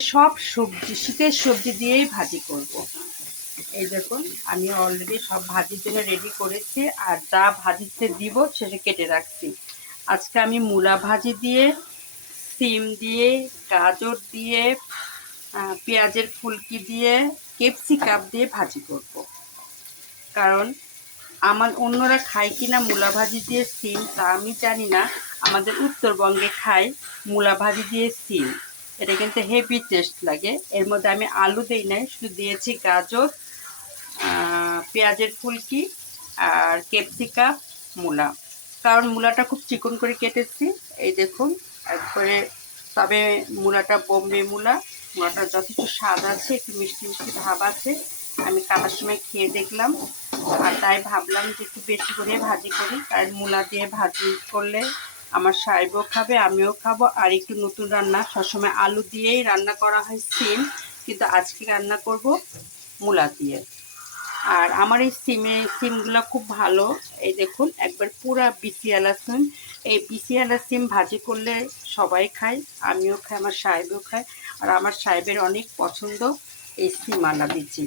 সব সবজি শীতের সবজি দিয়েই ভাজি করব। এই দেখুন আমি অলরেডি সব ভাজির জন্য রেডি করেছি, আর যা ভাজিতে দিব সেটা কেটে রাখছি। আজকে আমি মূলা ভাজি দিয়ে, সিম দিয়ে, গাজর দিয়ে, পেঁয়াজের ফুলকি দিয়ে, ক্যাপসিকাম দিয়ে ভাজি করব। কারণ আমার অন্যরা খায় কিনা মূলা ভাজি দিয়ে সিম তা আমি জানি না, আমাদের উত্তরবঙ্গে খায় মূলা ভাজি দিয়ে সিম। এটা কিন্তু হেভি টেস্ট লাগে। এর মধ্যে আমি আলু দেই নাই, শুধু দিয়েছি গাজর, পেঁয়াজের ফুলকি আর ক্যাপসিকাম, মূলা। কারণ মূলাটা খুব চিকন করে কেটেছি, এই দেখুন একবারে। তবে মূলাটা বোম্বে মূলাটা যথেষ্ট স্বাদ আছে, একটু মিষ্টি মিষ্টি ভাব আছে। আমি কাটার সময় খেয়ে দেখলাম, আর তাই ভাবলাম যে একটু বেশি করে ভাজি করি। কারণ মূলা দিয়ে ভাজি করলে আমার সাহেবও খাবে, আমিও খাবো। আর একটু নতুন রান্না, সবসময় আলু দিয়েই রান্না করা হয় সিম, কিন্তু আজকে রান্না করব মূলা দিয়ে। আর আমার এই সিমগুলো খুব ভালো। এই দেখুন একবার পুরা বিসিয়ালা সিম। এই বিসিয়ালা সিম ভাজি করলে সবাই খায়, আমিও খাই, আমার সাহেবও খায়। আর আমার সাহেবের অনেক পছন্দ এই সিমালা বিচি।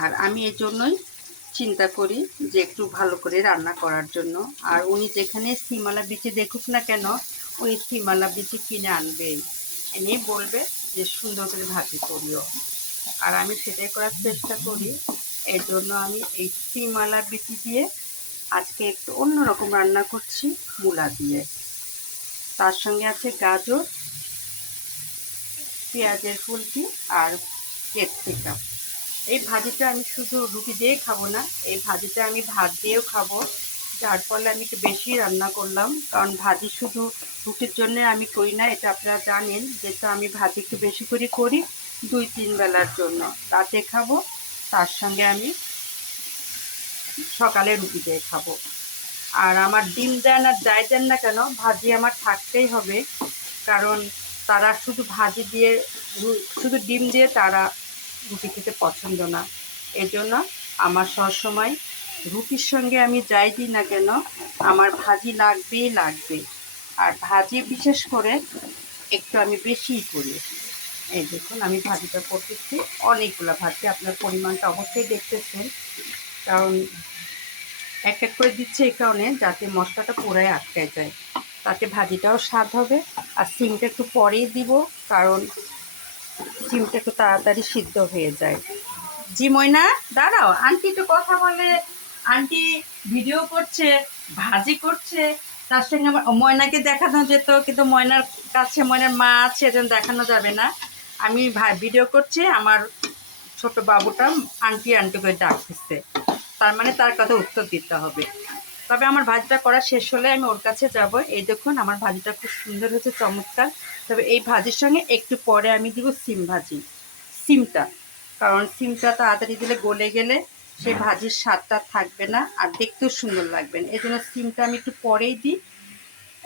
আর আমি এই জন্যই চিন্তা করি যে একটু ভালো করে রান্না করার জন্য। আর উনি যেখানে সিমালা বিচি দেখুক না কেন, ওই সিমালা বিচি কিনে আনবে, এনে বলবে যে সুন্দর করে ভাজি করিও। আর আমি সেটাই করার চেষ্টা করি। এর জন্য আমি এই সিমালা বিচি দিয়ে আজকে একটু অন্যরকম রান্না করছি, মূলা দিয়ে। তার সঙ্গে আছে গাজর, পেঁয়াজের ফুলকি আর ক্যাপসিকাম। এই ভাজিটা আমি শুধু রুটি দিয়েই খাবো না, এই ভাজিটা আমি ভাত দিয়েও খাবো। যার ফলে আমি একটু বেশি রান্না করলাম, কারণ ভাজি শুধু রুটির জন্য আমি করি না, এটা আপনারা জানেন। যেহেতু আমি ভাজি একটু বেশি করে করি 2-3 বেলার জন্য, রাতে খাবো, তার সঙ্গে আমি সকালে রুটি দিয়ে খাবো। আর আমার ডিম দেন আর যাই দেন না কেন, ভাজি আমার থাকতেই হবে। কারণ তারা শুধু ভাজি দিয়ে, শুধু ডিম দিয়ে তারা রুটি খেতে পছন্দ না। এজন্য আমার সবসময় রুটির সঙ্গে আমি যাই দিই না কেন, আমার ভাজি লাগবেই লাগবে। আর ভাজি বিশেষ করে একটু আমি বেশিই করি। এই দেখুন আমি ভাজিটা করতেছি, অনেকগুলো ভাজি, আপনার পরিমাণটা অবশ্যই দেখতেছেন। কারণ এক এক করে দিচ্ছে এই কারণে যাতে মশলাটা পুরাই আটকায় যায়, তাতে ভাজিটাও স্বাদ হবে। আর সিমটা একটু পরেই দিব, কারণ সিমটা একটু তাড়াতাড়ি সিদ্ধ হয়ে যায়। জি ময়না, দাঁড়াও, আন্টি একটু কথা বলে। আন্টি ভিডিও করছে, ভাজি করছে, তার সঙ্গে আমার ময়নাকে দেখানো যেত, কিন্তু ময়নার কাছে ময়নার মা আছে, এজন্য দেখানো যাবে না। আমি ভিডিও করছি, আমার ছোট বাবুটা আন্টি আন্টি করে ডাকতেছে, তার মানে তার কথা উত্তর দিতে হবে। তবে আমার ভাজিটা করা শেষ হলে আমি ওর কাছে যাব। এই দেখুন আমার ভাজিটা খুব সুন্দর হয়েছে, চমৎকার। তবে এই ভাজির সঙ্গে একটু পরে আমি দিব সিমটা। কারণ সিমটা তাড়াতাড়ি দিলে গলে গেলে সেই ভাজির স্বাদটা থাকবে না, আর দেখতেও সুন্দর লাগবে না। এই জন্য সিমটা আমি একটু পরেই দিই।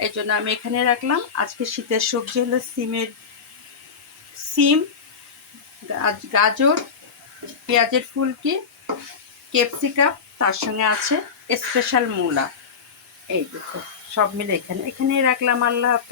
এই জন্য আমি এখানে রাখলাম। আজকে শীতের সবজি হলো সিম, গাজর, পেঁয়াজের ফুলকি, ক্যাপসিকাম, তার সঙ্গে আছে স্পেশাল মূলা। এই দেখো সব মিলে এখানেই রাখলাম। আল্লাহ হাফেজ।